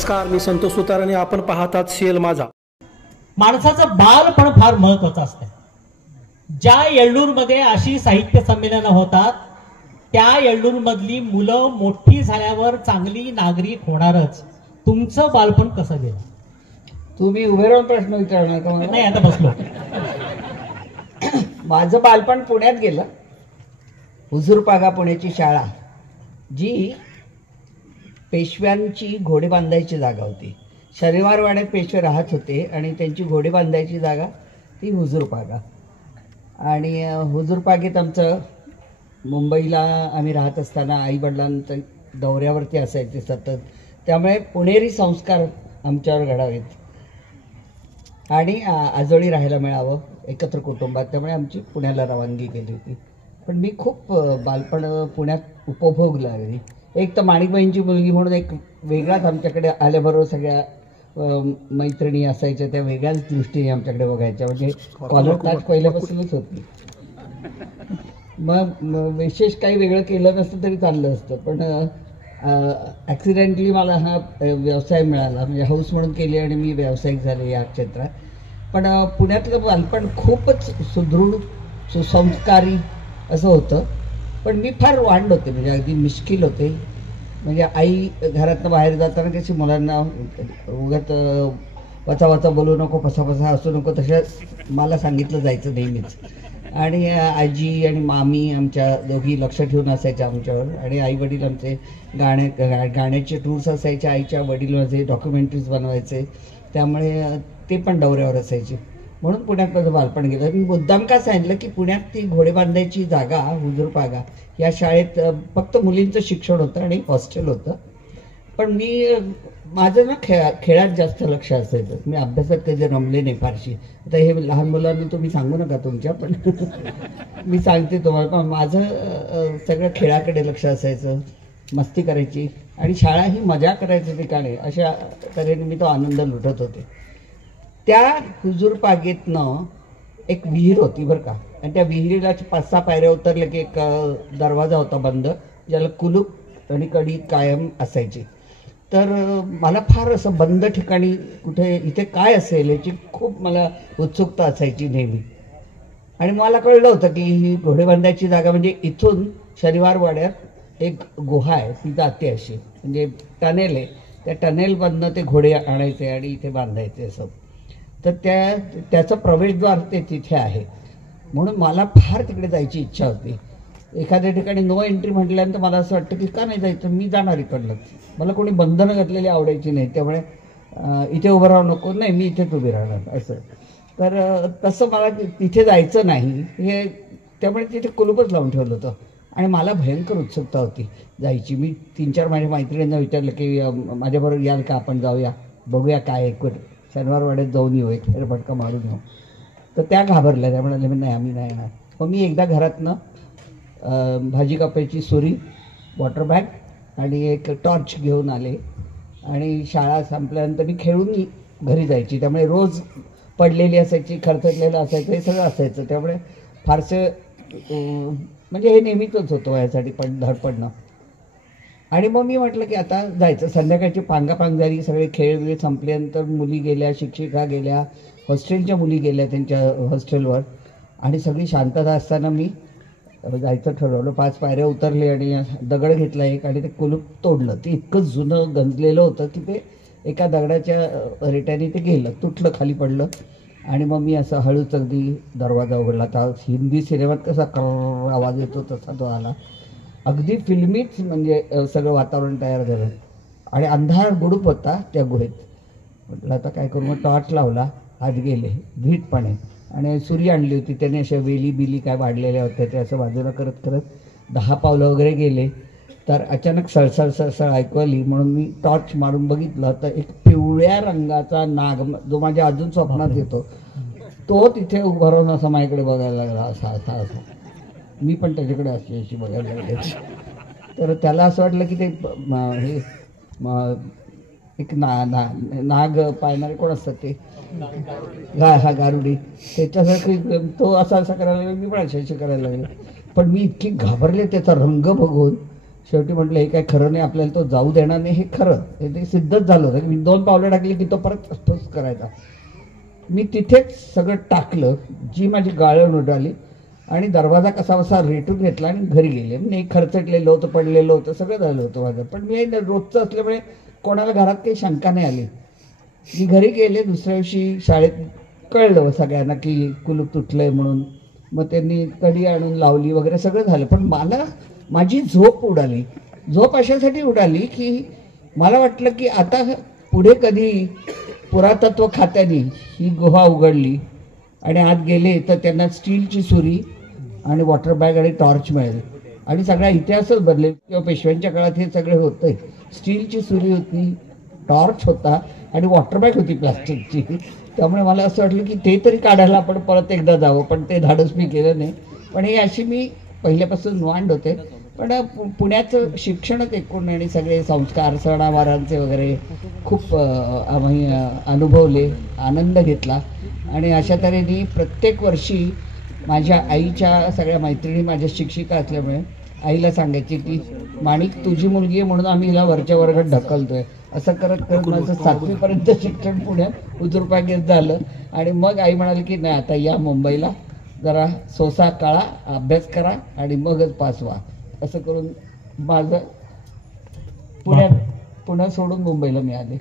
नमस्कार, मी संतोष सुतार आणि आपण पाहतात सीएल माझा. माणसाचं बालपण फार महत्वाचं असतं. ज्या येळ्ळूरमध्ये अशी साहित्य संमेलनं होतात त्या येळ्ळूर मधली मुलं मोठी झाल्यावर चांगली नागरिक होणारच. तुमचं बालपण कसं गेलं? तुम्ही उभे राहून प्रश्न विचारणार का मला? नाही, आता बसलो. माझं बालपण पुण्यात गेलं. हुजूरपागा पुण्याची शाळा, जी पेशव्यांची घोडे बांधायची जागा होती. शनिवार वाड्यात पेशवे राहत होते आणि त्यांची घोडे बांधायची जागा ती हुजूरपागा. आणि हुजूरपागेत आमचं मुंबईला आम्ही राहत असताना आईवडिलांच्या दौऱ्यावरती असायचे सतत, त्यामुळे पुणेरी संस्कार आमच्यावर घडावेत आणि आजोळी राहायला मिळावं एकत्र कुटुंबात, त्यामुळे आमची पुण्याला रवानगी केली होती. पण मी खूप बालपण पुण्यात उपभोगलं आहे. एक तर माणिकबाईंची मुलगी म्हणून एक वेगळाच आमच्याकडे आल्याबरोबर सगळ्या मैत्रिणी असायच्या, त्या वेगळ्याच दृष्टीने आमच्याकडे बघायच्या. म्हणजे कॉलर ताज पहिल्यापासूनच होती. मग विशेष काही वेगळं केलं नसतं तरी चाललं असतं, पण ॲक्सिडेंटली मला हा व्यवसाय मिळाला. म्हणजे हाऊस म्हणून केली आणि मी व्यावसायिक झाले या क्षेत्रात. पण पुण्यातलं बालपण खूपच सुदृढ सुसंस्कारी असं होतं. पण मी फार वांड होते, म्हणजे अगदी मिश्किल होते. म्हणजे आई घरातनं बाहेर जाताना कशी मुलांना उगाच वचा वचा बोलू नको, फसा असू नको, तशा मला सांगितलं जायचं नेहमीच. आणि आजी आणि मामी आमच्या दोघी लक्ष ठेवून असायच्या आमच्यावर. आणि आई वडील आमचे गाण्याचे टूर्स असायचे. आईच्या वडील माझे डॉक्युमेंटरीज बनवायचे, त्यामुळे ते पण दौऱ्यावर असायचे. म्हणून पुण्यात माझं बालपण गेलं. मी मुद्दाम का सांगितलं की पुण्यात ती घोडे बांधायची जागा हुजूरपागा या शाळेत फक्त मुलींचं शिक्षण होतं आणि हॉस्टेल होतं. पण माझं ना खेळात जास्त लक्ष असायचं. मी अभ्यासात कधी रमले नाही फारशी. आता हे लहान मुलांना तुम्ही सांगू नका तुमच्या, पण मी सांगते तुम्हाला. पण माझं सगळं खेळाकडे लक्ष असायचं, मस्ती करायची आणि शाळा ही मजा करायचं ठिकाणी, अशा तऱ्हेने मी तो आनंद लुटत होते. त्या हुजूरपागेतनं एक विहीर होती बरं का, आणि त्या विहिरीला 5-6 पायऱ्या उतरल्या की एक दरवाजा होता बंद, ज्याला कुलूप आणि कडी कायम असायची. तर मला फार असं बंद ठिकाणी कुठे इथे काय असेल याची खूप मला उत्सुकता असायची नेहमी. आणि मला कळलं होतं की ही घोडे बांधायची जागा म्हणजे इथून शनिवार वाड्यात एक गुहा आहे, ती जाते अशी, म्हणजे टनेल आहे. त्या टनेलमधनं ते घोडे आणायचे आणि इथे बांधायचे असं. तर त्याचं प्रवेशद्वार ते तिथे आहे. म्हणून मला फार तिकडे जायची इच्छा होती. एखाद्या ठिकाणी नो एंट्री म्हटल्यानंतर मला असं वाटतं की का नाही जायचं, मी जाणार इकडलं. मला कोणी बंधनं घातलेली आवडायची नाही, त्यामुळे इथे उभं राहू नको, नाही मी इथेच उभी राहणार असं. तर तसं मला तिथे जायचं नाही हे, त्यामुळे तिथे कुलूपच लावून ठेवलं होतं. आणि मला भयंकर उत्सुकता होती जायची. मी 3-4 माझ्या मैत्रिणींना विचारलं की माझ्याबरोबर याल का, आपण जाऊया, बघूया काय एक शनिवार वाड्यात जाऊन येऊ, एक फटका मारून येऊ. तर त्या घाबरल्या, त्या म्हणाले नाही आम्ही नाही येणार. मग मी एकदा घरातनं भाजी कापायची सुरी, वॉटर बॅग आणि एक टॉर्च घेऊन आले. आणि शाळा संपल्यानंतर मी खेळून घरी जायची, त्यामुळे रोज पडलेली असायची, खरचटलेलं असायचं, हे सगळं असायचं. त्यामुळे फारसं म्हणजे हे नेहमीचंच होतं यासाठी धडपडणं. आणि मग मी म्हटलं की आता जायचं. संध्याकाळची पांगापांग झाली, सगळे खेळ संपल्यानंतर मुली गेल्या, शिक्षिका गेल्या, हॉस्टेलच्या मुली गेल्या त्यांच्या हॉस्टेलवर, आणि सगळी शांतता असताना मी जायचं ठरवलं. 5 पायऱ्या उतरले आणि दगड घेतला एक आणि ते कुलूप तोडलं. ते इतकं जुनं गंजलेलं होतं की ते एका दगडाच्या रेट्याने ते गेलं, तुटलं, खाली पडलं. आणि मग मी असं हळूच अगदी दरवाजा उघडला. तर हिंदी सिनेमात कसा कर आवाज येतो तसा तो आला. अगदी फिल्मीच म्हणजे सगळं वातावरण तयार झालं. आणि अंधार गुडूप होता त्या गुहेत. म्हटलं आता काय करू, मग टॉर्च लावला, आत गेले भीटपणे. आणि सुरी आणली होती, त्याने अशा वेली बिली काय वाढलेल्या होत्या, ते असं बाजूला करत करत 10 पावलं वगैरे गेले. तर अचानक सळसळ ऐकू आली. म्हणून मी टॉर्च मारून बघितलं तर एक पिवळ्या रंगाचा नाग, जो माझ्या अजून स्वप्नात येतो, तो तिथे उभा राहून असा माझ्याकडे बघायला लागला, असा. मी पण त्याच्याकडे अशी बघायला लागले. तर त्याला असं वाटलं की ते हे एक नाग पाळणारे कोण असतात ते, गारुडी, त्याच्यासारखी तो असा करायला लागला, मी पण अशी करायला लागले. पण मी इतकी घाबरले त्याचा रंग बघून, शेवटी म्हटलं हे काय खरं नाही, आपल्याला तो जाऊ देणार नाही, हे खरं ते सिद्धच झालं होतं. मी 2 पावलं टाकली की तो परत फस करायचा. मी तिथेच सगळं टाकलं, जी माझी गाळण उडाली आणि दरवाजा कसा बसा रेटून घेतला आणि घरी गेले. मी खरचटलेलं होतं, पडलेलं होतं, सगळं झालं होतं माझं. पण मी रोजचं असल्यामुळे कोणाला घरात काही शंका नाही आली. मी घरी गेले. दुसऱ्या दिवशी शाळेत कळलं सगळ्यांना की कुलूप तुटलंय म्हणून. मग त्यांनी कडी आणून लावली वगैरे सगळं झालं. पण मला माझी झोप उडाली. झोप अशासाठी उडाली की मला वाटलं की आता पुढे कधी पुरातत्व खात्याने ही गुहा उघडली आणि आत गेले तर त्यांना स्टीलची सुरी आणि वॉटर बॅग आणि टॉर्च मिळेल आणि सगळा इतिहासच बदलेल. किंवा पेशव्यांच्या काळात हे सगळे होतंय. स्टीलची सुरी होती, टॉर्च होता आणि वॉटर बॅग होती प्लास्टिकची. त्यामुळे मला असं वाटलं की ते तरी काढायला आपण परत एकदा जावं, पण ते धाडस मी केलं नाही. पण हे अशी मी पहिल्यापासून वांड होते. पण पुण्याचं शिक्षणच एकूण आणि सगळे संस्कार सणावारांचे वगैरे खूप आम्ही अनुभवले, आनंद घेतला. आणि अशा तऱ्हेने प्रत्येक वर्षी माझ्या आईच्या सगळ्या मैत्रिणी माझ्या शिक्षिका असल्यामुळे आईला सांगायची की माणिक तुझी मुलगी आहे म्हणून आम्ही हिला वरच्या वर्गात ढकलतोय. असं करत करत माझं 7वी पर्यंत शिक्षण पुण्यात हुजूरपागेत झालं. आणि मग आई म्हणाली की नाही आता या मुंबईला जरा सोसा काळा अभ्यास करा आणि मगच पास व्हा. असं करून माझं पुण्यात सोडून मुंबईला मी आले.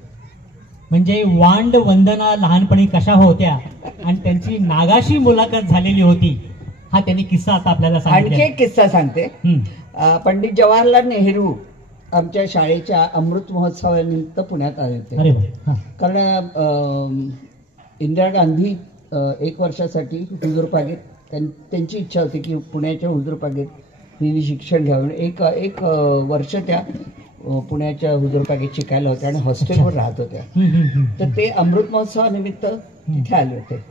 म्हणजे वांड वंदना लहानपणी कशा होत्या आणि त्यांची नागाशी मुलाखत झालेली होती, हा त्यांनी किस्सा आता आपल्याला सांगितला. आणखी एक किस्सा सांगते. पंडित जवाहरलाल नेहरू आमच्या शाळेच्या अमृत महोत्सवानिमित्त पुण्यात आले होते. अरे वा. कारण इंदिरा गांधी 1 वर्षासाठी हुजूरपागेत त्यांची इच्छा होती की पुण्याच्या हुजूरपागेत मी शिक्षण घ्यावं. एक वर्ष त्या पुण्याच्या हुजूरपागेत शिकायला होत्या आणि हॉस्टेलवर राहत होत्या. तर ते अमृत महोत्सवानिमित्त तिथे आले होते.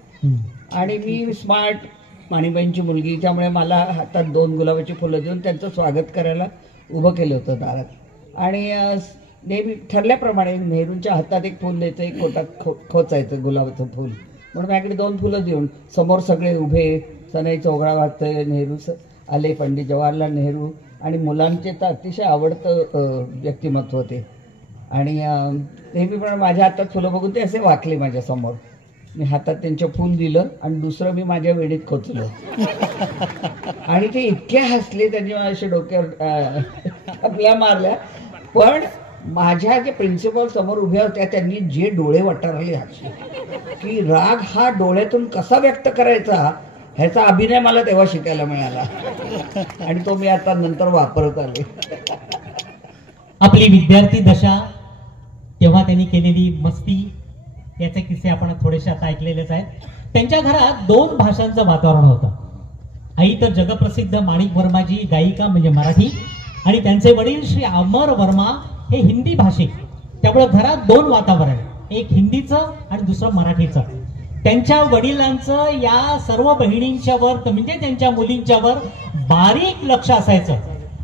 आणि मी स्मार्ट माणिबाईंची मुलगी, त्यामुळे मला हातात 2 गुलाबाची फुलं देऊन त्यांचं स्वागत करायला उभं केलं होतं दारात. आणि नेहमी ठरल्याप्रमाणे नेहरूंच्या हातात एक फूल द्यायचं, एक कोटात खोचायचं गुलाबाचं फूल. म्हणून माझ्याकडे 2 फुलं देऊन समोर सगळे उभे, सनई चौघडा वाजतोय, नेहरू आले, पंडित जवाहरलाल नेहरू आणि मुलांचे तर अतिशय आवडतं व्यक्तिमत्व होते. आणि नेहमीप्रमाणे माझ्या हातात फुलं बघून ते असे वाकले माझ्या समोर. मी हातात त्यांचं फूल दिलं आणि दुसरं मी माझ्या वेडीत खोचलं. आणि ते इतके हसले, त्यांनी माझ्या डोक्यावर आपल्या मारल्या. पण माझ्या जे प्रिन्सिपल समोर उभ्या होत्या त्यांनी जे डोळे वटारले हसले की राग हा डोळ्यातून कसा व्यक्त करायचा ह्याचा अभिनय मला तेव्हा शिकायला मिळाला. आणि तो मी आता नंतर वापरत आले. आपली विद्यार्थी दशा, तेव्हा त्यांनी केलेली मस्ती, याचे किस्से आपण थोडेसे आता ऐकलेलेच आहेत. त्यांच्या घरात 2 भाषांचं वातावरण होतं. आई तर जगप्रसिद्ध माणिक वर्माजी गायिका म्हणजे मराठी, आणि त्यांचे वडील श्री अमर वर्मा हे हिंदी भाषिक. त्यामुळे घरात 2 वातावरण, एक हिंदीचं आणि दुसरं मराठीचं. त्यांच्या वडिलांचं या सर्व बहिणींच्यावर म्हणजे त्यांच्या मुलींच्यावर बारीक लक्ष असायचं.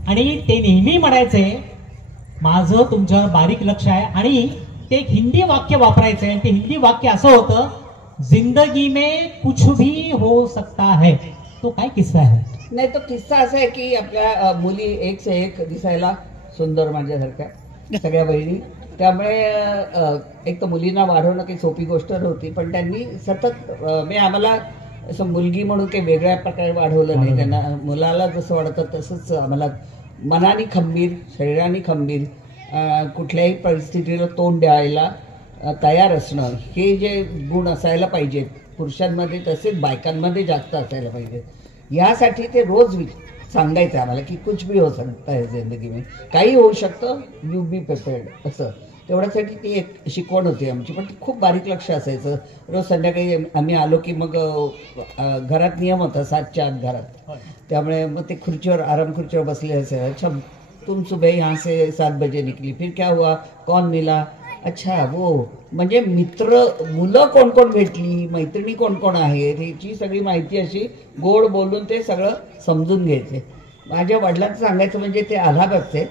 आणि ते नेहमी म्हणायचे माझं तुमच्यावर बारीक लक्ष आहे. आणि ते एक हिंदी वाक्य वापरायचं आणि ते हिंदी वाक्य असं होतं, जिंदगी में कुछ भी हो सकता है. तो काय किस्सा आहे? नाही, तो किस्सा असा आहे की आपल्या मुली एक से एक दिसायला सुंदर माझ्यासारख्या सगळ्या बहिणी. त्यामुळे एक तर मुलींना वाढवणं काही सोपी गोष्ट नव्हती. पण त्यांनी सतत आम्हाला असं मुलगी म्हणून काही वेगळ्या प्रकारे वाढवलं नाही. त्यांना मुलाला जसं वाढतं तसंच आम्हाला मनाने खंबीर, शरीराने खंबीर, कुठल्याही परिस्थितीला तोंड द्यायला तयार असणं, हे जे गुण असायला पाहिजेत पुरुषांमध्ये तसेच बायकांमध्ये जास्त असायला पाहिजेत. यासाठी ते रोज सांगायचं आम्हाला की कुछ भी हो सकता है जिंदगी में, काही होऊ शकतं, यू बी प्रिपेअर्ड. असं तेवढ्यासाठी ती एक शिकवण होती आमची. पण ती खूप बारीक लक्ष असायचं. रोज संध्याकाळी आम्ही आलो की मग घरात नियम होता 7च्या आत घरात. त्यामुळे मग ते खुर्चीवर आराम खुर्चीवर बसले असे, अच्छा तुम सुबह यहाँ से 7 बजे निकली, फिर क्या हुआ, कौन मिला, अच्छा वो, म्हणजे मित्र मुलं कोण कोण भेटली, मैत्रिणी कोण कोण आहेत, ह्याची सगळी माहिती अशी गोड बोलून ते सगळं समजून घ्यायचे. माझ्या वडिलांचं सांगायचं म्हणजे ते अलाहाबादचे,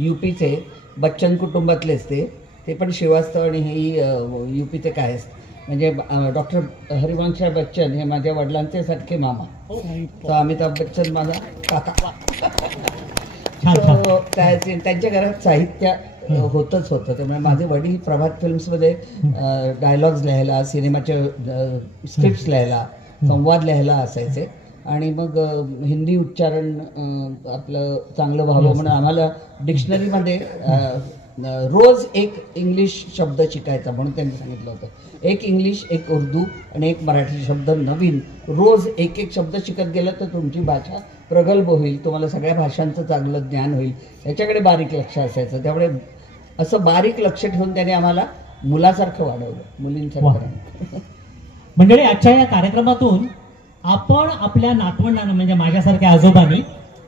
UPचे, बच्चन कुटुंबातलेच ते पण श्रीवास्तव आणि हे UPचे काय असतात. म्हणजे डॉक्टर हरिवंशराव बच्चन हे माझ्या वडिलांचे सख्खे मामा. तर अमिताभ बच्चन माझा काका. छान, छान. त्यांच्या घरात साहित्य होतच होतं. त्यामुळे माझे वडील प्रभात फिल्म्समध्ये डायलॉग्स लिहायला, सिनेमाच्या स्क्रिप्ट लिहायला, संवाद लिहायला असायचे. आणि मग हिंदी उच्चारण आपलं चांगलं व्हावं म्हणून आम्हाला डिक्शनरीमध्ये रोज एक इंग्लिश शब्द शिकायचा म्हणून त्यांनी सांगितलं होतं. एक इंग्लिश, एक उर्दू आणि एक मराठी शब्द नवीन रोज एक एक शब्द शिकत गेलं तर तुमची भाषा प्रगल्भ होईल, तुम्हाला सगळ्या भाषांचं चांगलं ज्ञान होईल. याच्याकडे बारीक लक्ष असायचं. त्यामुळे असं बारीक लक्ष ठेवून त्याने आम्हाला मुलासारखं वाढवलं, मुलींसारखं. मंडळी, आजच्या या कार्यक्रमातून आपण आपल्या नातवंडांना म्हणजे माझ्यासारख्या आजोबांनी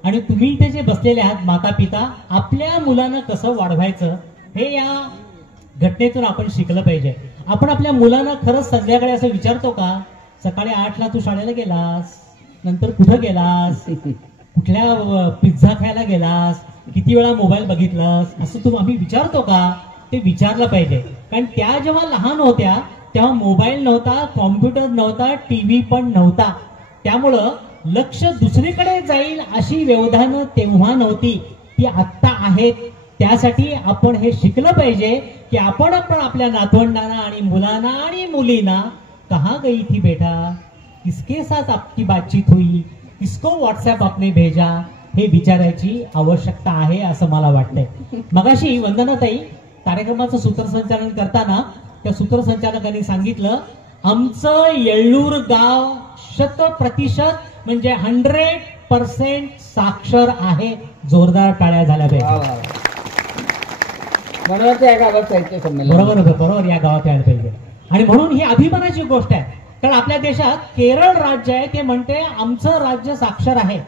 आणि तुम्ही इथे जे बसलेले आहात माता पिता, आपल्या मुलांना कसं वाढवायचं हे या घटनेतून आपण शिकलं पाहिजे. आपण आपल्या मुलांना खरंच संध्याकाळी असं विचारतो का, सकाळी 8ला तू शाळेला गेलास, नंतर कुठं गेलास, कुठल्या पिझ्झा खायला गेलास, किती वेळा मोबाईल बघितलास, असं आम्ही विचारतो का? ते विचारलं पाहिजे. कारण त्या जेव्हा लहान होत्या तेव्हा मोबाईल नव्हता, कॉम्प्युटर नव्हता, टीव्ही पण नव्हता. त्यामुळं लक्ष दुसरीकडे जाईल अशी व्यवधानं तेव्हा नव्हती, ती आत्ता आहेत. त्यासाठी आपण हे शिकलं पाहिजे की आपण आपल्या नातवंडांना आणि मुलांना आणि मुलींना कहाँ गई थी बेटा, किसके साथ आपकी बातचीत हुई, किसको व्हॉट्सअप आपने भेजा, हे विचारायची आवश्यकता आहे असं मला वाटतंय. मगाशी वंदनाताई कार्यक्रमाचं सूत्रसंचालन करताना त्या सूत्रसंचालकांनी सांगितलं, आमचं येळ्ळूर गाव 100% म्हणजे 100% साक्षर आहे. जोरदार टाळ्या झाल्या पाहिजे. म्हणून या गावात साहित्य संमेलन बरोबर या गावात यायला पाहिजे. आणि म्हणून ही अभिमानाची गोष्ट आहे. कारण आपल्या देशात केरळ राज्य आहे ते म्हणते आमचं राज्य साक्षर आहे.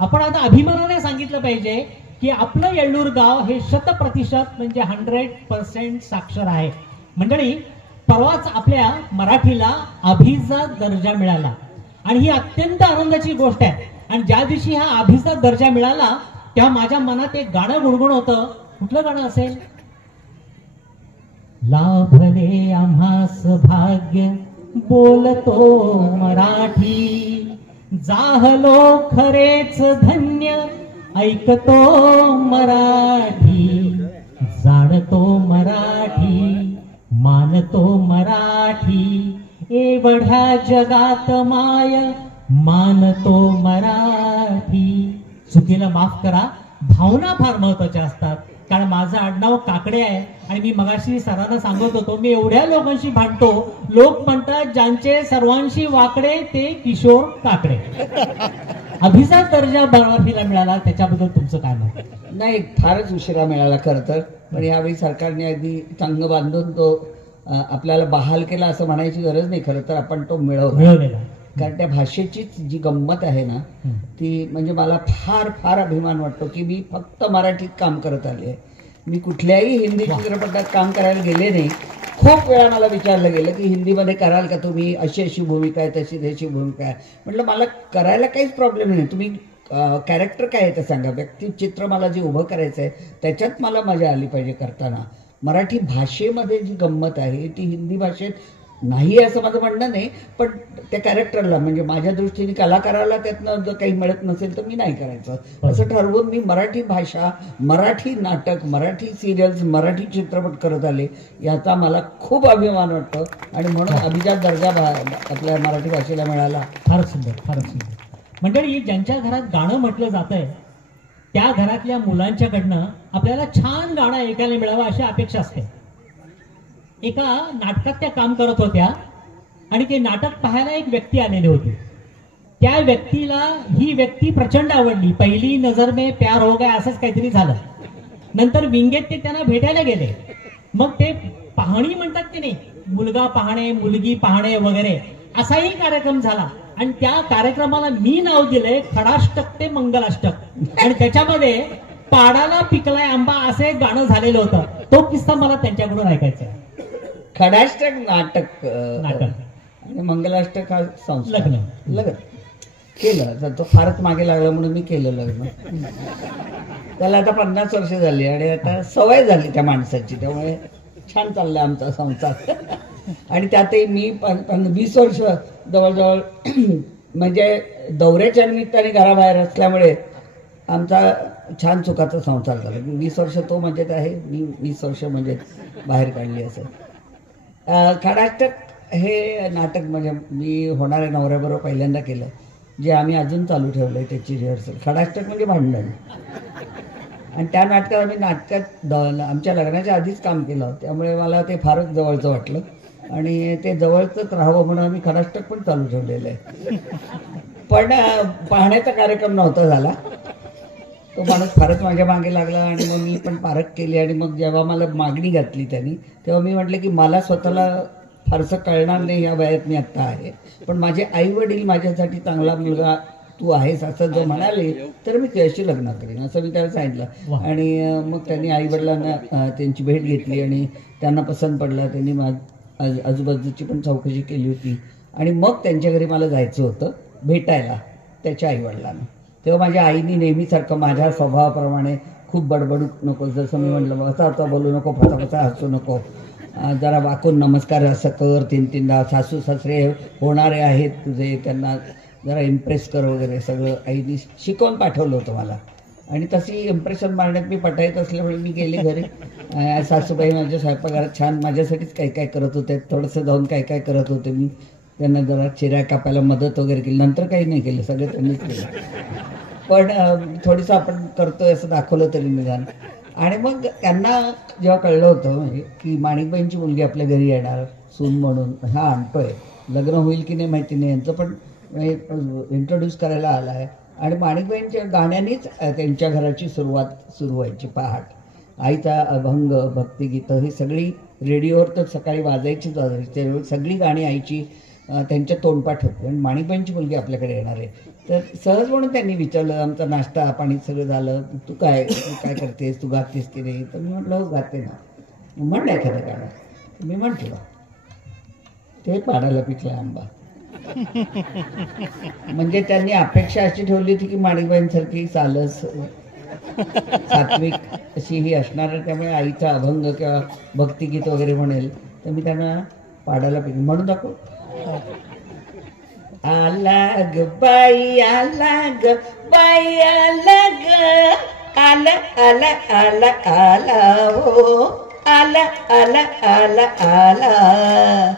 आपण आता अभिमानाने सांगितलं पाहिजे की आपलं येळ्ळूर गाव हे 100% म्हणजे 100% साक्षर आहे. मंडळी, परवाच आपल्या मराठीला अभिजात दर्जा मिळाला आणि ही अत्यंत आनंदाची गोष्ट आहे. आणि ज्या दिवशी हा अभिजात दर्जा मिळाला तेव्हा माझ्या मनात एक गाणं गुणगुण होतं. कुठलं गाणं असेल? लाभले आम्हास भाग्य बोलतो मराठी, जाहलो खरेच धन्य ऐकतो मराठी, जाणतो मराठी मानतो मराठी, एवढ्या जगात माय मानतो मराठी. चुकीला माफ करा, भावना फार महत्वाच्या असतात. कारण माझं आडनाव काकडे आहे आणि मी मगाशी सरांना सांगत होतो मी एवढ्या लोकांशी भांडतो, लोक म्हणतात ज्यांचे सर्वांशी वाकडे ते किशोर काकडे. अभिजात दर्जा मराठीला मिळाला, त्याच्याबद्दल तुमचं काय मत? नाही, फारच उशिरा मिळाला खरं तर. पण यावेळी सरकारने अगदी चांगलं बांधून तो आपल्याला बहाल केला असं म्हणायची गरज नाही. खरं तर आपण तो मिळवलेला. कारण त्या भाषेचीच जी गंमत आहे ना ती, म्हणजे मला फार फार अभिमान वाटतो की मी फक्त मराठीत काम करत आले आहे. मी कुठल्याही हिंदी चित्रपटात काम करायला गेले नाही. खूप वेळा मला विचारलं गेलं की हिंदीमध्ये कराल का तुम्ही, अशी अशी भूमिका आहे, तशी तशी भूमिका आहे. म्हटलं मला करायला काहीच प्रॉब्लेम नाही, तुम्ही कॅरेक्टर काय आहे ते सांगा, व्यक्तिचित्र मला जे उभं करायचं आहे त्याच्यात मला मजा आली पाहिजे करताना. मराठी भाषेमध्ये जी गंमत आहे ती हिंदी भाषेत नाही असं माझं म्हणणं नाही. पण त्या कॅरेक्टरला म्हणजे माझ्या दृष्टीने कलाकाराला त्यातनं जर काही मिळत नसेल तर मी नाही करायचं असं ठरवून मी मराठी भाषा, मराठी नाटक, मराठी सिरियल्स, मराठी चित्रपट करत आले. याचा मला खूप अभिमान वाटतो आणि म्हणून अभिजात दर्जा आपल्या मराठी भाषेला मिळाला. फारच सुंदर, फारच सुंदर. मंडळी, ज्यांच्या घरात गाणं म्हटलं जातंय त्या घरातल्या मुलांच्याकडनं आपल्याला छान गाणं ऐकायला मिळावं अशी अपेक्षा असते. एका नाटकात त्या काम करत होत्या आणि ते नाटक पाहायला एक व्यक्ती आलेली होती. त्या व्यक्तीला ही व्यक्ती प्रचंड आवडली. पहिली नजर में प्यार हो गया असंच काहीतरी झालं. नंतर विंगेत ते त्यांना भेटायला गेले. मग ते पाहणी म्हणतात की नाही, मुलगा पाहणे, मुलगी पाहणे वगैरे असाही कार्यक्रम झाला. आणि त्या कार्यक्रमाला मी नाव दिलंय खडाष्टक ते मंगलाष्टक. आणि त्याच्यामध्ये पाडाला पिकलाय आंबा असे एक गाणं झालेलं होतं. तो किस्सा मला त्यांच्याकडून ऐकायचा आहे. खडाष्टक नाटक आणि मंगलाष्टक हा संस्कार. लग्न केलं. तो फारच मागे लागला म्हणून मी केलं लग्न. त्याला आता 50 वर्ष झाली आणि आता सवय झाली त्या माणसाची. त्यामुळे छान चाललाय आमचा संसार. आणि त्यातही मी 20 वर्ष जवळजवळ म्हणजे दौऱ्याच्या निमित्ताने घराबाहेर असल्यामुळे आमचा छान सुखाचा संसार झाला. 20 वर्ष तो मजेत आहे, मी 20 वर्ष मजेत बाहेर काढली असं. खडाष्टक हे नाटक म्हणजे मी होणाऱ्या नवऱ्याबरोबर पहिल्यांदा केलं, जे आम्ही अजून चालू ठेवलं आहे त्याची रिहर्सल. खडाष्टक म्हणजे भांडण. आणि त्या नाटकात आमच्या लग्नाच्या आधीच काम केलं, त्यामुळे मला ते फारच जवळचं वाटलं आणि ते जवळचंच राहावं म्हणून आम्ही खडाष्टक पण चालू ठेवलेलं आहे. पण पाहण्याचा कार्यक्रम नव्हता झाला. तो माणूस फारच माझ्या मागे लागला आणि मग मी पण पारख केली. आणि मग जेव्हा मला मागणी घातली त्यांनी, तेव्हा मी म्हटलं की मला स्वतःला फारसं कळणार नाही या वयात मी आत्ता आहे, पण माझे आई वडील माझ्यासाठी चांगला मुलगा तू आहेस असं जर म्हणाले तर मी तुझ्याशी लग्न करेन असं मी त्याला सांगितलं. आणि मग त्यांनी आई वडिलांना त्यांची भेट घेतली आणि त्यांना पसंत पडला. त्यांनी आजूबाजूची पण चौकशी केली होती आणि मग त्यांच्या घरी मला जायचं होतं भेटायला त्याच्या आई वडिलांना. तेव्हा माझ्या आईने नेहमीसारखं माझ्या स्वभावाप्रमाणे खूप बडबडू नको, जसं मी म्हटलं असं बोलू नको, फसा हसू नको, जरा वाकून नमस्कार असं कर 3-3दा, सासू सासरे होणारे आहेत तुझे त्यांना जरा इम्प्रेस कर वगैरे सगळं आईने शिकवून पाठवलं होतं मला. आणि तशी इम्प्रेशन मारण्यात मी पटायत असल्यामुळे मी गेले घरी. सासूबाई माझ्या स्वयंपाकघरात छान माझ्यासाठीच काय काय करत होते, थोडंसं जाऊन काय काय करत होते. मी त्यांना जरा चिऱ्या कापायला मदत वगैरे केली, नंतर काही नाही केलं, सगळं त्यांनीच केलं. पण थोडंसं आपण करतोय असं दाखवलं तरी निदान. आणि मग त्यांना जेव्हा कळलं होतं म्हणजे की माणिकबाईंची मुलगी आपल्या घरी येणार सून म्हणून, हा आणतोय, लग्न होईल की नाही माहिती नाही, यांचं पण इंट्रोड्यूस करायला आला आहे. आणि माणिकबाईंच्या गाण्यानेच त्यांच्या घराची सुरुवात सुरू व्हायची. पहाट आईचा अभंग, भक्तिगीतं ही सगळी रेडिओवर तर सकाळी वाजायची. त्यावेळी सगळी गाणी आईची त्यांच्या तोंडपाठ होती. आणि माणिकबाईंची मुलगी आपल्याकडे येणार आहे तर सहज म्हणून त्यांनी विचारलं. आमचा नाश्ता पाणी सगळं झालं, तू काय करतेस, तू गातेस की नाही? तर मी म्हटलं हो गाते ना. म्हणलं एखादं गाणं. मी म्हटलं ते पाडायला पिकला आंबा. म्हणजे त्यांनी अपेक्षा अशी ठेवली होती की माणिकबाईंसारखी सालस सात्विक अशी ही असणार, त्यामुळे आईचा अभंग किंवा भक्तिगीत वगैरे म्हणेल. तर मी त्यांना पाडायला पिकली म्हणून दाखव. आला ग बाई आला ग बाई आला ग, आला आला आला आला हो, आला आला आला आला,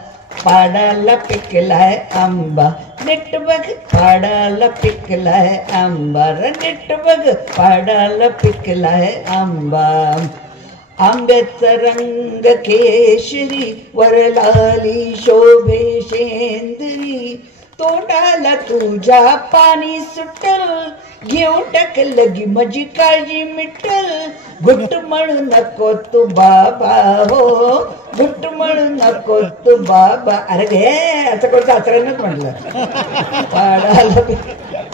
पाडाला पिकलाय आंबा नीट बघ, पाडाला पिकलाय आंबा नीट बघ, पाडाला पिकलाय आंबा. आंब्याचा रंग केशरी वर लाली शोभे शेंदरी, तोंडाला तुझ्या पाणी सुटल, घेऊन टाकलं की माझी काळजी मिटल. घुट म्हणू नको तू बाबा हो, घुट म्हणू नको तू बाबा. अरे घे असं कोण सासऱ्यांनाच म्हटलं. पाडाला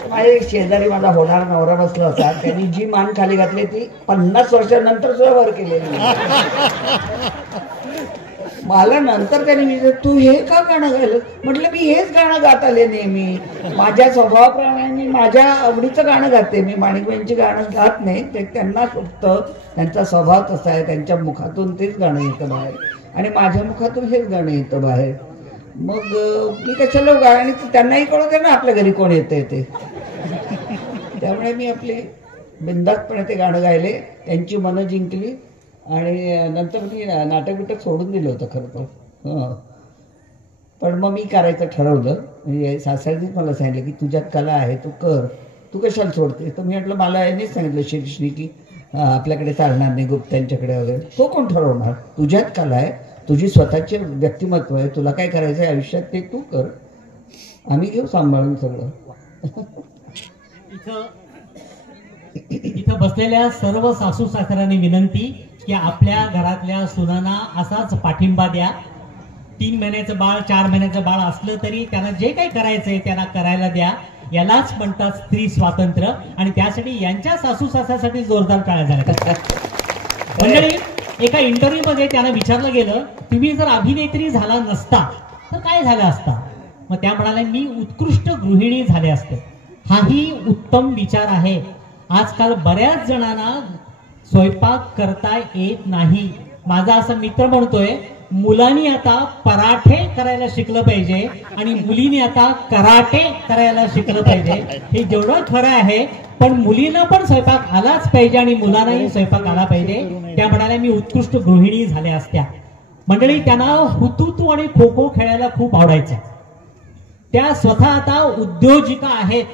माझ्या शेजारी माझा होणारा नवरा बसला होता, त्यांनी जी मान खाली घातली ती 50 वर्षानंतर सुद्धा वर केलेली. मला नंतर त्यांनी विचारलं तू हे का गाणं गायलं? म्हटलं मी हेच गाणं गात आले नेहमी, माझ्या स्वभावाप्रमाणे माझ्या आवडीचं गाणं गाते मी. माणिकबाईंची गाणं गात नाही, ते त्यांना सुटतं, त्यांचा स्वभाव तसा आहे, त्यांच्या मुखातून तेच गाणं येतं बाहेर आणि माझ्या मुखातून हेच गाणं येतं बाहेर. मग मी कशाला गाणी, त्यांनाही कळतं ना आपल्या घरी कोण येते ते. त्यामुळे मी आपली बिनधास्तपणे ते गाणं गायले, त्यांची मनं जिंकली आणि नंतर मी नाटक सोडून दिलं होतं खरं तर. पण मग मी करायचं ठरवलं. म्हणजे सासऱ्यांनीच मला सांगितलं की तुझ्यात कला आहे, तू कर, तू कशाला सोडते? तर मी म्हटलं मला यांनीच सांगितलं शिरीषनी की आपल्याकडे चालणार नाही गुप्त्यांच्याकडे वगैरे. तो कोण ठरवणार? तुझ्यात कला आहे, तुझी स्वतःचे व्यक्तिमत्व आहे, तुला काय करायचं आहे आयुष्यात ते तू कर, आम्ही घेऊ सांभाळून सगळं. इथं बसलेल्या सर्व सासू सासऱ्यांनी विनंती की आपल्या घरातल्या सुनांना असाच पाठिंबा द्या. 3 महिन्याचं बाळ 4 महिन्याचं बाळ असलं तरी त्यांना जे काही करायचंय त्यांना करायला द्या. यालाच म्हणतात स्त्री स्वातंत्र्य. आणि त्यासाठी यांच्या सासू सासऱ्यासाठी जोरदार टाळ्या झाल्या. मंडळी, एका इंटरव्ह्यू मध्ये त्यांना विचारलं गेलं तुम्ही जर अभिनेत्री झाला नसता तर काय झालं असता? मग त्या म्हणाल्या मी उत्कृष्ट गृहिणी झाले असते. हाही उत्तम विचार आहे. आजकाल बऱ्याच जणांना स्वयंपाक करता येत नाही. माझा असा मित्र म्हणतोय मुलांनी आता पराठे करायला शिकलं पाहिजे आणि मुलींनी आता कराटे करायला शिकलं पाहिजे. हे जेवढं खरं आहे, पण मुलींना पण स्वयंपाक आलाच पाहिजे आणि मुलांनाही स्वयंपाक आला पाहिजे. त्या म्हणाल्या मी उत्कृष्ट गृहिणी झाल्या असत्या. मंडळी, त्यांना हुतुतू आणि खो खो खेळायला खूप आवडायचं. त्या स्वतः आता उद्योजिका आहेत.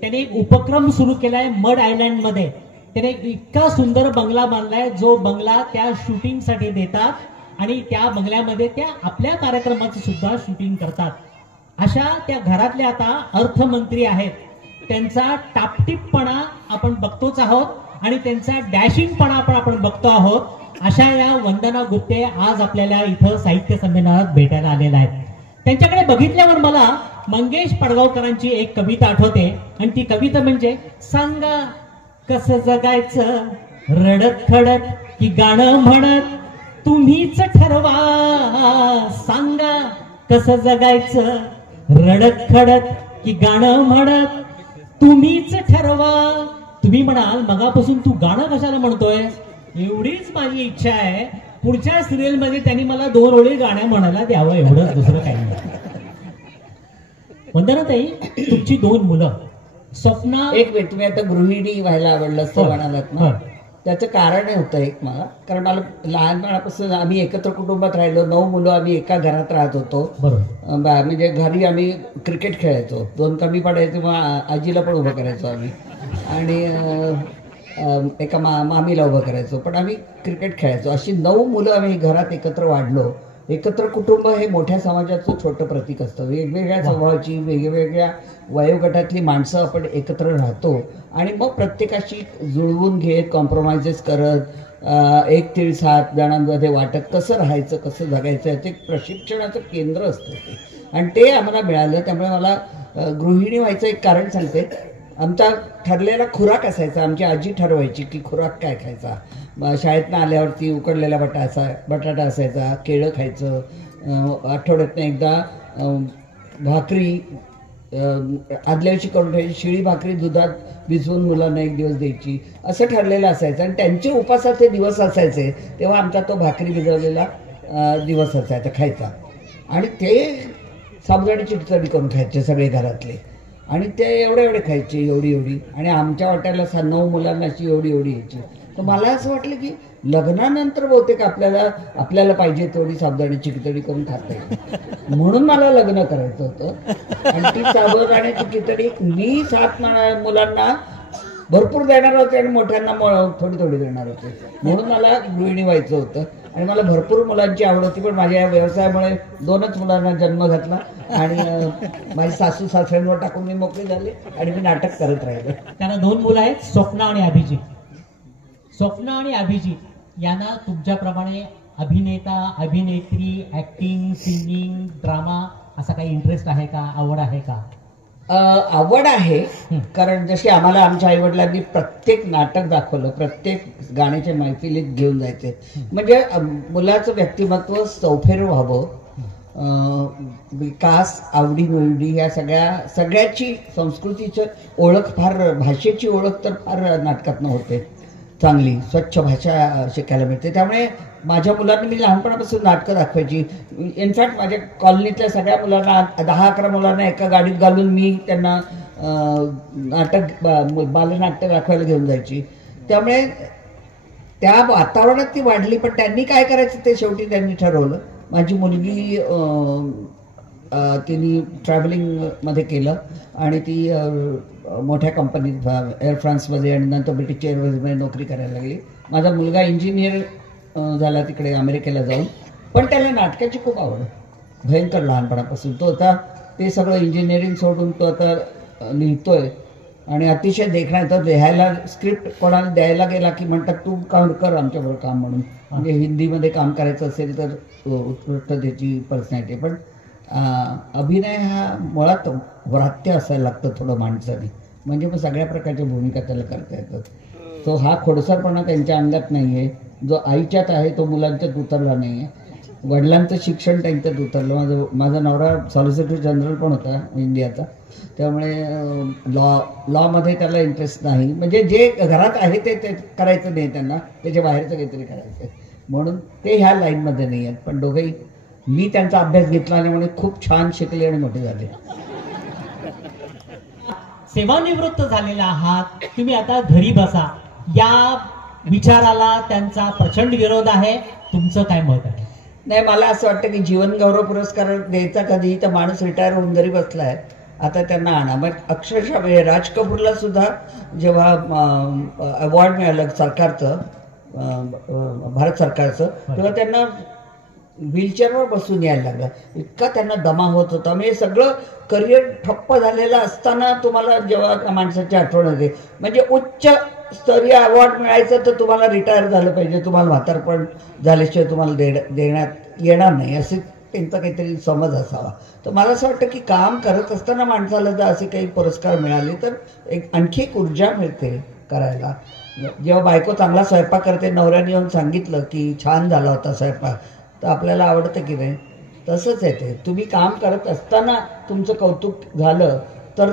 त्याने एक उपक्रम सुरू केलाय मड आयलँड मध्ये. त्याने इतका सुंदर बंगला बांधलाय, जो बंगला त्या शूटिंगसाठी देतात आणि त्या बंगल्यामध्ये त्या आपल्या कार्यक्रमाचं सुद्धा शूटिंग करतात. अशा त्या घरातल्या आता अर्थमंत्री आहेत. त्यांचा टापटीपणा आपण बघतोच आहोत आणि त्यांचा डॅशिंगपणा पण आपण बघतो आहोत. अशा या वंदना गुप्ते आज आपल्याला इथं साहित्य संमेलनात भेटायला आलेल्या आहेत. त्यांच्याकडे बघितल्यावर मला मंगेश पडगावकरांची एक कविता आठवते आणि ती कविता म्हणजे सांगा कसं जगायचं रडत खडत की गाणं म्हणत तुम्हीच ठरवा. सांगा कसं जगायचं रडत खडत की गाणं म्हणत तुम्हीच ठरवा. तुम्ही म्हणाल मगापासून तू गाणं कशाला म्हणतोय? एवढीच माझी इच्छा आहे, पुढच्या सिरियल मध्ये त्यांनी मला 2 ओळी गाण्या म्हणायला द्यावं, एवढंच, दुसरं काही नाही. वंदनाताई, तुमची 2 मुलं स्वप्ना. एक मिनिट, तुम्ही आता गृहिणी व्हायला आवडलं असं म्हणालात ना, त्याचं कारण होतं एक मला. कारण मला लहानपणापासून आम्ही एकत्र कुटुंबात राहिलो, 9 मुलं आम्ही एका घरात राहत होतो. म्हणजे घरी आम्ही क्रिकेट खेळायचो. 2 कमी पडायचे, मग आजीला पण उभं करायचो आम्ही आणि एका मामीला उभं करायचो, पण आम्ही क्रिकेट खेळायचो. अशी 9 मुलं आम्ही घरात एकत्र वाढलो. एकत्र कुटुंब हे मोठ्या समाजाचं छोटं प्रतीक असतं. वेगवेगळ्या स्वभावाची, वेगवेगळ्या वयोगटातली माणसं आपण एकत्र राहतो आणि मग प्रत्येकाशी जुळवून घेत, कॉम्प्रोमाइजेस करत, 1 तीळ 7 जणांमध्ये वाटत कसं राहायचं, कसं जगायचं, याचं एक प्रशिक्षणाचं केंद्र असतं ते, आणि ते आम्हाला मिळालं. त्यामुळे मला गृहिणी व्हायचं एक कारण सांगते. आमचा ठरलेला खुराक असायचा. आमची आजी ठरवायची की खुराक काय खायचा. शाळेतनं आल्यावरती उकडलेला बटाटा असायचा, केळं खायचं, आठवड्यातनं एकदा भाकरी आदल्या दिवशी करून ठेवायची, शिळी भाकरी दुधात भिजवून मुलांना 1 दिवस द्यायची, असं ठरलेलं असायचं. आणि त्यांचे उपासाचे दिवस असायचे तेव्हा आमचा तो भाकरी भिजवलेला दिवस असायचा खायचा. आणि ते साबुदाण्याची खिचडी करून खायचे सगळे घरातले, आणि ते एवढे खायचे, एवढी. आणि आमच्या वाट्याला 9 मुलांना अशी एवढी यायची. तर मला असं वाटलं की लग्नानंतर बहुतेक आपल्याला पाहिजे तेवढी साबुदाण्याची खिचडी करून खाता येईल, म्हणून मला लग्न करायचं होतं. आणि ती साबुदाण्याची खिचडी मी 7 मुलांना भरपूर देणार होते आणि मोठ्यांना थोडी देणार होते, म्हणून मला गृहिणी व्हायचं होतं. आणि मला भरपूर मुलांची आवड होती, पण माझ्या या व्यवसायामुळे 2च मुलांना जन्म घातला आणि माझी सासू सासऱ्यांवर टाकून मी मोकळी झाले आणि मी नाटक करत राहिले. त्यांना 2 मुलं आहेत, स्वप्ना आणि अभिजित. स्वप्ना आणि अभिजित यांना तुमच्याप्रमाणे अभिनेता, अभिनेत्री, ऍक्टिंग, सिंगिंग, ड्रामा असा काही इंटरेस्ट आहे का, आवड आहे का? आवड आहे, कारण जशी आम्हाला आमच्या आईवडिलांनी प्रत्येक नाटक दाखवलं, प्रत्येक गाण्याच्या मैफिलीत घेऊन जायचे. म्हणजे मुलाचं व्यक्तिमत्व चौफेर व्हावं, विकास, आवडीनिवडी या सगळ्याची, संस्कृतीची ओळख, फार भाषेची ओळख तर फार नाटकातनं होते. चांगली स्वच्छ भाषा शिकायला मिळते. त्यामुळे माझ्या मुलांना मी लहानपणापासून नाटकं दाखवायची. इनफॅक्ट माझ्या कॉलनीतल्या सगळ्या मुलांना, 10-11 मुलांना एका गाडीत घालून मी त्यांना बालनाट्य दाखवायला घेऊन जायची. त्यामुळे त्या वातावरणात ती वाढली. पण त्यांनी काय करायचं ते शेवटी त्यांनी ठरवलं. माझी मुलगी तिने ट्रॅव्हलिंगमध्ये केलं आणि ती मोठ्या कंपनीत, एअर फ्रान्समध्ये आणि नंतर ब्रिटिश एअरवेजमध्ये नोकरी करायला लागली. माझा मुलगा इंजिनियर झाला तिकडे अमेरिकेला जाऊन, पण त्याला नाटकाची खूप आवड, भयंकर लहानपणापासून. तो आता ते सगळं इंजिनिअरिंग सोडून तो आता लिहितोय आणि अतिशय देखणा. तर लिहायला स्क्रिप्ट कोणाला द्यायला गेला की म्हणतात तू कर आमच्याबरोबर काम म्हणून. म्हणजे हिंदीमध्ये काम करायचं असेल तर उत्कृष्ट त्याची पर्सनॅलिटी. पण अभिनय हा मुळात व्रात्य असायला लागतं थोडं माणसाने, म्हणजे मग सगळ्या प्रकारच्या भूमिका त्याला करता येतात. तो हा खोडसारपणा त्यांच्या अंगात नाही आहे, जो आईच्यात आहे तो मुलांच्यात उतरला नाही आहे. वडिलांचं शिक्षण त्यांच्यात उतरलं. माझा नवरा सॉलिसिटर जनरल पण होता इंडियाचा, त्यामुळे लॉमध्ये त्याला इंटरेस्ट नाही. म्हणजे जे घरात आहे ते करायचं नाही त्यांना, त्याच्या बाहेरचं काहीतरी करायचं. म्हणून ते ह्या लाईनमध्ये नाही आहेत. पण दोघेही मी त्यांचा अभ्यास घेतला आणि म्हणून खूप छान शिकले आणि मोठे झाले. सेवानिवृत्त झालेला आहात, तुम्ही आता घरी बसा, या विचाराला त्यांचा प्रचंड विरोध आहे. तुमचं काय मत आहे? नाही, मला असं वाटतं की जीवन गौरव पुरस्कार द्यायचा कधी, तर माणूस रिटायर होऊन घरी बसलाय, आता त्यांना आणा. मग अक्षरशः म्हणजे राज कपूरला सुद्धा जेव्हा अवॉर्ड मिळालं सरकारचं, भारत सरकारचं, तेव्हा त्यांना व्हीलचेअरवर बसून यायला लागलं. इतका त्यांना दमा होत होता. म्हणजे सगळं करिअर ठप्प झालेलं असताना तुम्हाला जेव्हा त्या माणसाची आठवण येते, म्हणजे उच्च स्तरीय अवॉर्ड मिळायचं तर तुम्हाला रिटायर झालं पाहिजे, तुम्हाला म्हातारपण झाल्याशिवाय तुम्हाला देण्यात येणार नाही, असे त्यांचा काहीतरी समज असावा. तर मला असं वाटतं की काम करत असताना माणसाला जर असे काही पुरस्कार मिळाले तर आणखी एक ऊर्जा मिळते करायला. जेव्हा बायको चांगला स्वयंपाक करते, नवऱ्याने येऊन सांगितलं की छान झाला होता स्वयंपाक, तर आपल्याला आवडतं की नाही? तसंच आहे ते. तुम्ही काम करत असताना तुमचं कौतुक झालं तर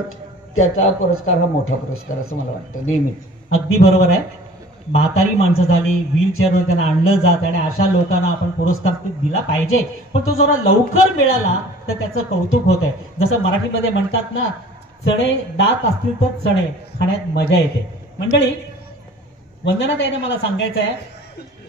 त्याचा पुरस्कार हा मोठा पुरस्कार असं मला वाटतं नेहमीच. अगदी बरोबर आहे. म्हातारी माणसं झाली, व्हीलचेअरवर त्यांना आणलं जात आणि अशा लोकांना आपण पुरस्कार दिला पाहिजे, पण तो जरा लवकर मिळाला तर त्याचं कौतुक होत आहे. जसं मराठीमध्ये म्हणतात ना, चणे दात असतील तर चणे खाण्यात मजा येते. मंडळी, वंदनाताईने मला सांगायचं आहे,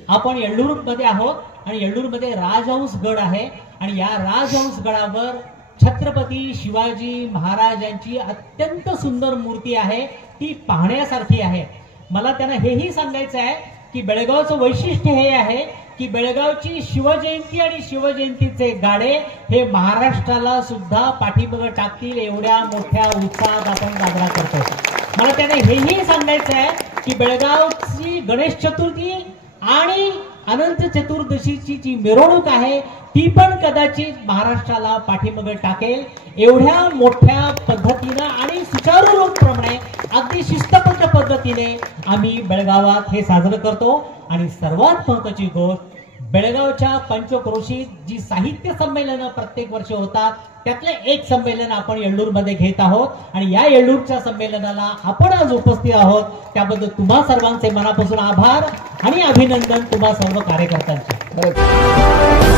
आपण येळ्ळूरमध्ये आहोत आणि येळ्ळूरमध्ये राजहंस गड आहे आणि या राजहंस गडावर छत्रपती शिवाजी महाराजांची अत्यंत सुंदर मूर्ती आहे, ती पाहण्यासारखी आहे. मला त्यांना हेही सांगायचं आहे की बेळगावचं वैशिष्ट्य हे आहे की बेळगावची शिवजयंती आणि शिवजयंतीचे गाडे हे महाराष्ट्राला सुद्धा पाठीमागे टाकतील एवढ्या मोठ्या उत्साहात आपण साजरा करतो. मला त्यांना हेही सांगायचं आहे की बेळगावची गणेश चतुर्थी आणि अनंत चतुर्दशीची जी मिरवणूक आहे ती पण कदाचित महाराष्ट्राला पाठीमागे टाकेल. एवढ्या मोठ्या पद्धतीनं आणि सुचारूरूपप्रमाणे अगदी शिस्तबद्ध पद्धतीने आम्ही बेळगावात हे साजरं करतो. आणि सर्वात महत्वाची गोष्ट, बेळगावच्या पंचक्रोशीत जी साहित्य संमेलनं प्रत्येक वर्षी होतात त्यातले एक संमेलन आपण येळ्ळूरमध्ये घेत आहोत आणि या येळ्ळूरच्या संमेलनाला आपण आज उपस्थित आहोत. त्याबद्दल तुम्हा सर्वांचे मनापासून आभार आणि अभिनंदन तुम्हा सर्व कार्यकर्त्यांचे.